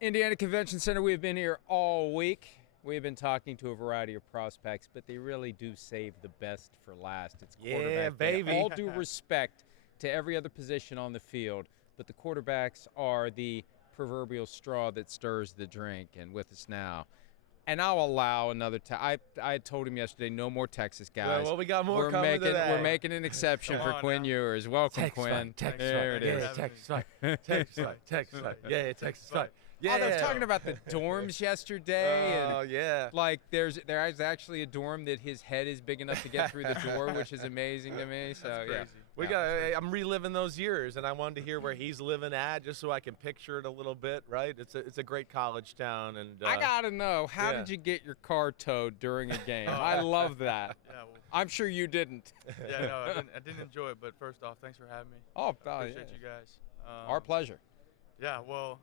Indiana Convention Center, we've been here all week. We've been talking to a variety of prospects, but they really do save the best for last. It's quarterback day. baby. All due respect to every other position on the field, but the quarterbacks are the proverbial straw that stirs the drink. And with us now, and I'll allow another I told him yesterday, no more Texas guys. Well, we got more we're coming making, today. We're making an exception for Quinn Ewers. Welcome, Texas Quinn. Fight, There it is. Texas fight. Texas fight. Yeah, Texas fight. Yeah. Oh, they're talking about the dorms yesterday. Oh, yeah. Like there is actually a dorm that his head is big enough to get through the door, which is amazing to me. So That's crazy. yeah. I'm reliving those years, and I wanted to hear where he's living at, just so I can picture it a little bit. Right? It's a great college town, and I gotta know, how yeah. did you get your car towed during a game? I love that. Yeah, well, I'm sure you didn't. yeah, no, I didn't enjoy it. But first off, thanks for having me. Appreciate Yeah. you guys. Our pleasure. Yeah, well,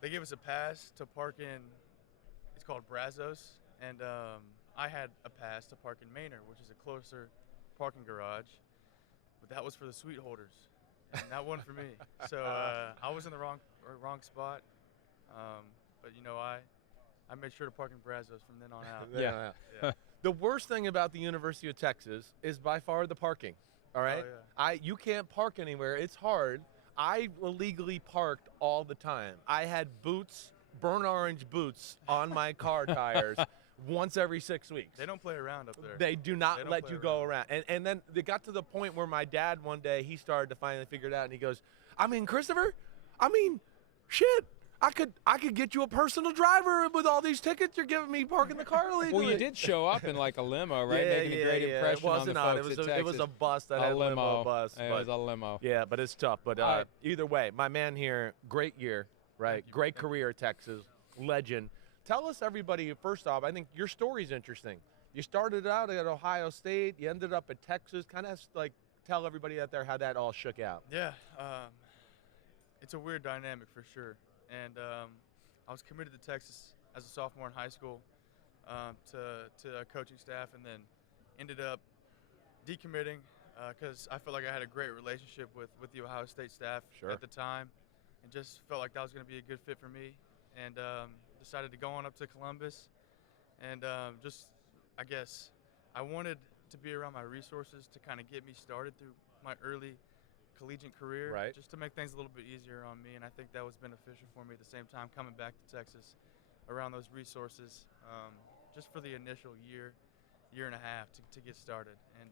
they gave us a pass to park in. It's called Brazos, and I had a pass to park in Manor, which is a closer parking garage, but that was for the suite holders, and that one for me. So I was in the wrong spot, but I made sure to park in Brazos from then on out. Yeah. The worst thing about the University of Texas is by far the parking. All right? Oh, You can't park anywhere. It's hard. I illegally parked all the time. I had boots, burnt orange boots on my car tires once every 6 weeks. They don't play around up there. They do not They don't let play you go around. And then they got to the point where my dad one day, he started to finally figure it out, and he goes, Christopher, shit, I could get you a personal driver with all these tickets you're giving me parking the car illegally. Well, you did show up in like a limo, right? Yeah, Making a great impression It on the wasn't on. folks It was at it was a Texas. bus that had a limo bus. It was a limo. Yeah, but it's tough. But right. either way, my man here, great year, right? Thank you. Great career at Texas, legend. Tell us, everybody, first off, I think your story's interesting. You started out at Ohio State, you ended up at Texas. Kind of like tell everybody out there how that all shook out. Yeah, it's a weird dynamic for sure. And I was committed to Texas as a sophomore in high school to a coaching staff, and then ended up decommitting because I felt like I had a great relationship with the Ohio State staff at the time, and just felt like that was going to be a good fit for me, and decided to go on up to Columbus, and I guess I wanted to be around my resources to kind of get me started through my early collegiate career, Right. just to make things a little bit easier on me, and I think that was beneficial for me at the same time coming back to Texas around those resources, just for the initial year and a half to get started, and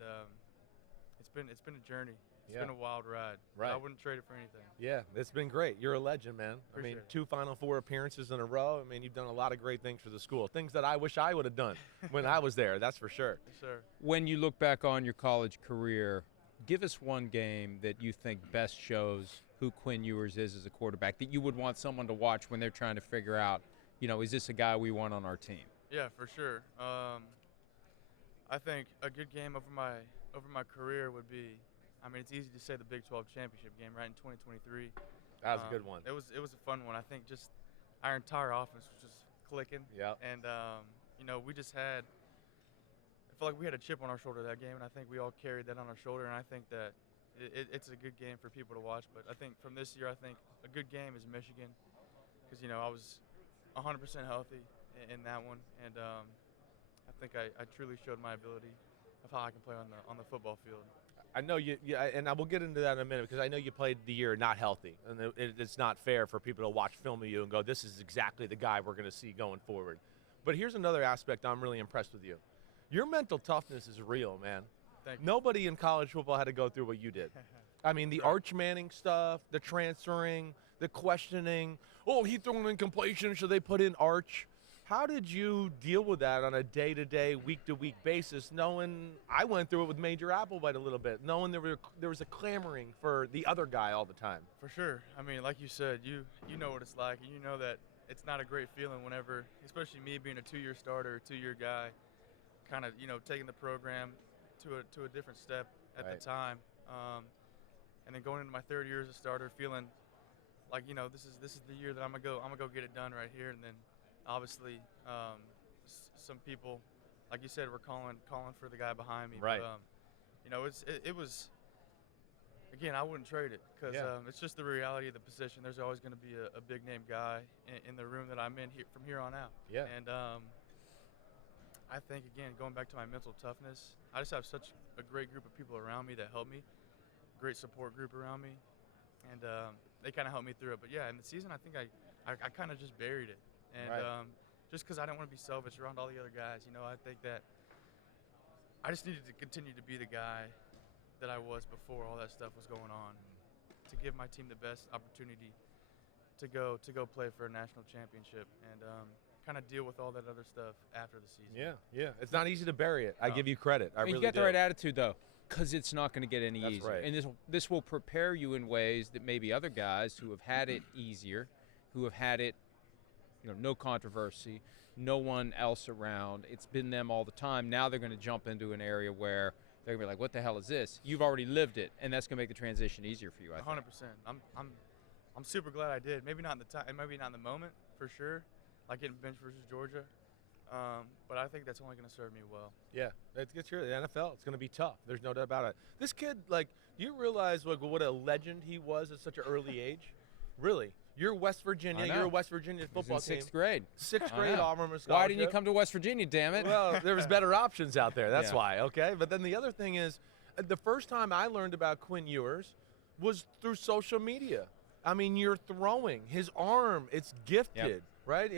it's been a journey. It's been a wild ride. Right. I wouldn't trade it for anything. Yeah, it's been great. You're a legend, man. Appreciate it. 2 Final Four appearances in a row. You've done a lot of great things for the school. Things that I wish I would have done when I was there, that's for sure. Yes, sir. When you look back on your college career, give us one game that you think best shows who Quinn Ewers is as a quarterback, that you would want someone to watch when they're trying to figure out, is this a guy we want on our team? Yeah, for sure. I think a good game over my career would be, it's easy to say the Big 12 championship game, right, in 2023. That was a good one. It was a fun one. I think just our entire offense was just clicking. Yeah. And we just had, I feel like we had a chip on our shoulder that game, and I think we all carried that on our shoulder. And I think that it's a good game for people to watch. But I think from this year, I think a good game is Michigan, because I was 100% healthy in that one, and I think I truly showed my ability of how I can play on the football field. I know you, and I will get into that in a minute, because I know you played the year not healthy, and it's not fair for people to watch film of you and go, this is exactly the guy we're going to see going forward. But here's another aspect I'm really impressed with you. Your mental toughness is real, man. Thank you. Nobody in college football had to go through what you did. The Arch Manning stuff, the transferring, the questioning. Oh, he threw an incompletion, so they put in Arch. How did you deal with that on a day-to-day, week-to-week basis, knowing I went through it with Major Applewhite a little bit, knowing there was a clamoring for the other guy all the time? For sure. Like you said, you know what it's like, and you know that it's not a great feeling whenever, especially me being a 2-year starter, a 2-year guy, kind of, taking the program to a different step at the time. And then going into my 3rd year as a starter, feeling like, this is the year that I'm gonna go get it done right here. And then obviously some people, like you said, were calling for the guy behind me. Right. But, it was again, I wouldn't trade it because Yeah. it's just the reality of the position. There's always going to be a big name guy in the room that I'm in here from here on out. Yeah. And I think, again, going back to my mental toughness, I just have such a great group of people around me that help me, great support group around me, and they kind of helped me through it. But yeah, in the season, I think I kind of just buried it, and Right. just because I didn't want to be selfish around all the other guys, I think that I just needed to continue to be the guy that I was before all that stuff was going on, to give my team the best opportunity to go play for a national championship, and kind of deal with all that other stuff after the season. Yeah. It's not easy to bury it. I No. give you credit. I And really you got do. the right attitude, though, because it's not going to get any That's easier. right. And this will prepare you in ways that maybe other guys who have had it easier, who have had it, no controversy, no one else around. It's been them all the time. Now they're going to jump into an area where they're going to be like, what the hell is this? You've already lived it, and that's going to make the transition easier for you, I think. 100%. I'm super glad I did. Maybe not in the time, maybe not in the moment for sure, like getting benched versus Georgia. But I think that's only going to serve me well. Yeah, it's here. The NFL, it's going to be tough. There's no doubt about it. This kid, do you realize what a legend he was at such an early age? Really? You're West Virginia. I know. You're a West Virginia He was football in team. sixth grade. Sixth I grade know. Auburn scholarship. Why didn't you come to West Virginia, damn it? Well, there was better options out there. That's Yeah. why, okay? But then the other thing is, the first time I learned about Quinn Ewers was through social media. I mean, you're throwing. His arm, it's gifted, right?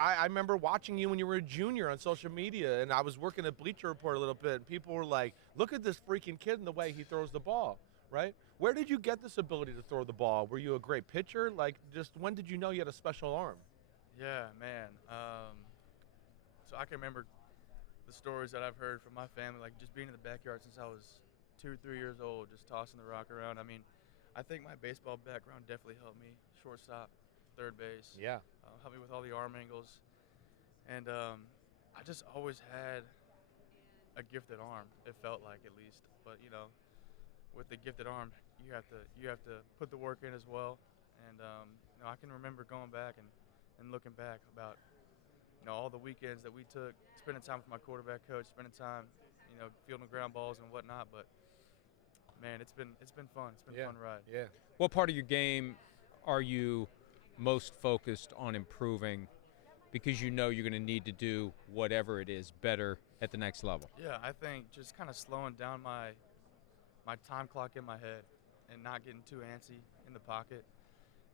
I remember watching you when you were a junior on social media, and I was working at Bleacher Report a little bit, and people were like, look at this freaking kid and the way he throws the ball, right? Where did you get this ability to throw the ball? Were you a great pitcher? Just when did you know you had a special arm? Yeah, man. So I can remember the stories that I've heard from my family, like just being in the backyard since I was 2 or 3 years old, just tossing the rock around. I mean, I think my baseball background definitely helped me. Shortstop, third base. Yeah. Helped me with all the arm angles. And I just always had a gifted arm, it felt like at least. But, with the gifted arm, you have to put the work in as well. And, I can remember going back and looking back about, all the weekends that we took, spending time with my quarterback coach, spending time, fielding ground balls and whatnot. But, man, it's been fun. It's been a fun ride. Yeah. What part of your game are you most focused on improving because you're going to need to do whatever it is better at the next level? Yeah, I think just kind of slowing down my time clock in my head and not getting too antsy in the pocket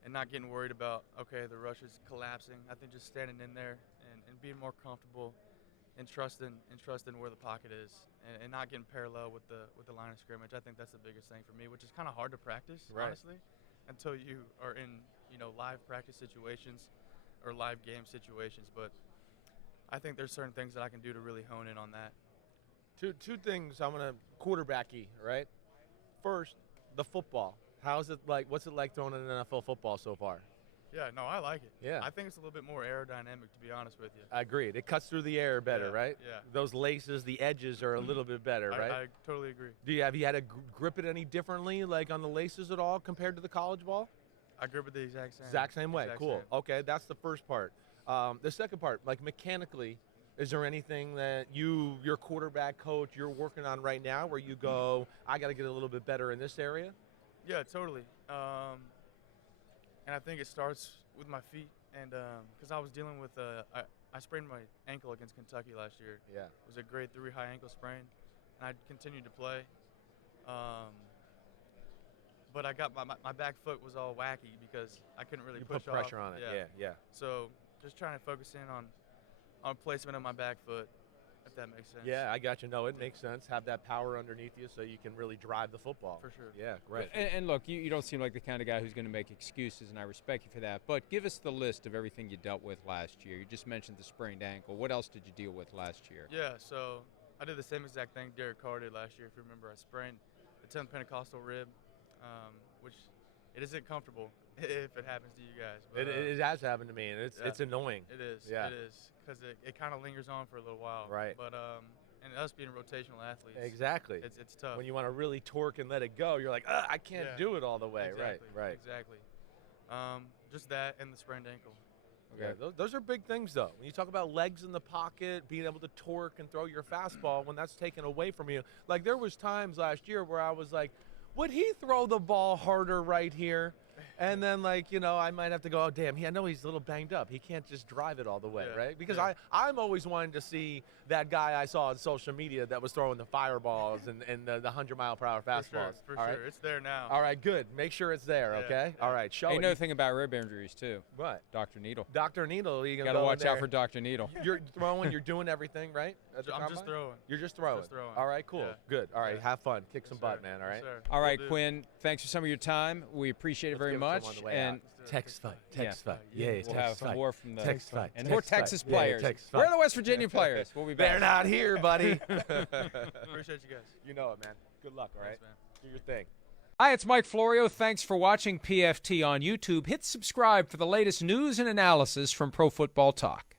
and not getting worried about, okay, the rush is collapsing. I think just standing in there and being more comfortable and trusting where the pocket is and not getting parallel with the line of scrimmage. I think that's the biggest thing for me, which is kind of hard to practice, Right. honestly, until you are in, live practice situations or live game situations. But I think there's certain things that I can do to really hone in on that. Two things I'm going to quarterbacky, right? First, the football. How's it like? What's it like throwing an NFL football so far? Yeah, no, I like it. Yeah. I think it's a little bit more aerodynamic, to be honest with you. I agree. It cuts through the air better, Yeah, right? yeah. Those laces, the edges are a little bit better, right? I totally agree. Have you had to grip it any differently, like on the laces at all, compared to the college ball? I grip it the exact same. Exact same way. Exact Cool. same. Okay, that's the first part. The second part, like mechanically, is there anything that your quarterback coach, you're working on right now where you go, I got to get a little bit better in this area? Yeah, totally. And I think it starts with my feet. And because I was dealing with, I sprained my ankle against Kentucky last year. Yeah. It was a grade 3 high ankle sprain. And I continued to play. But I got my back foot was all wacky because I couldn't really You push put pressure off. on it. Yeah. So just trying to focus in on placement of my back foot, if that makes sense. Yeah, I got you. No, it makes sense. Have that power underneath you so you can really drive the football. For sure. Yeah, great. And look, you don't seem like the kind of guy who's going to make excuses, and I respect you for that. But give us the list of everything you dealt with last year. You just mentioned the sprained ankle. What else did you deal with last year? Yeah, so I did the same exact thing Derek Carr did last year, if you remember. I sprained the 10th Pentecostal rib, which it isn't comfortable if it happens to you guys. But, It has happened to me, and it's annoying. It is. Yeah. It is. Because it kind of lingers on for a little while. Right. But and us being rotational athletes. Exactly. It's tough. When you want to really torque and let it go, you're like, I can't Yeah. do it all the way. Exactly, Right. Exactly. Just that and the sprained ankle. Yeah, those are big things, though. When you talk about legs in the pocket, being able to torque and throw your fastball, when that's taken away from you. Like, there was times last year where I was like, would he throw the ball harder right here? And then, like, you know, I might have to go, oh, damn, I know he's a little banged up. He can't just drive it all the way, right? Because I'm always wanting to see that guy I saw on social media that was throwing the fireballs and the 100-mile-per-hour fastballs. For sure. It's there now. All right, good. Make sure it's there, okay? Yeah. All right, show Hey, it. another thing about rib injuries, too. What? Dr. Needle. Dr. Needle, you Got to watch out for Dr. Needle. You're throwing, you're doing everything, right? At the I'm combine? just throwing. You're just throwing. All right, cool. Yeah. Good. All right, Yeah. have fun. Kick some Yes, butt, sir. man, all right? Yes, sir. All right, Will do. Quinn, thanks for some of your time. We appreciate it Let's very give it to him much. on the way And out. Text fight. Text fight. Yeah. Yeah, we'll have text fight. more from the Text fight. and text more fight. Texas Yeah, players. text Where are fight. the West Virginia players? We'll be back. They're not here, buddy. Appreciate you guys. You know it, man. Good luck, all right? Thanks, man. Do your thing. Hi, it's Mike Florio. Thanks for watching PFT on YouTube. Hit subscribe for the latest news and analysis from Pro Football Talk.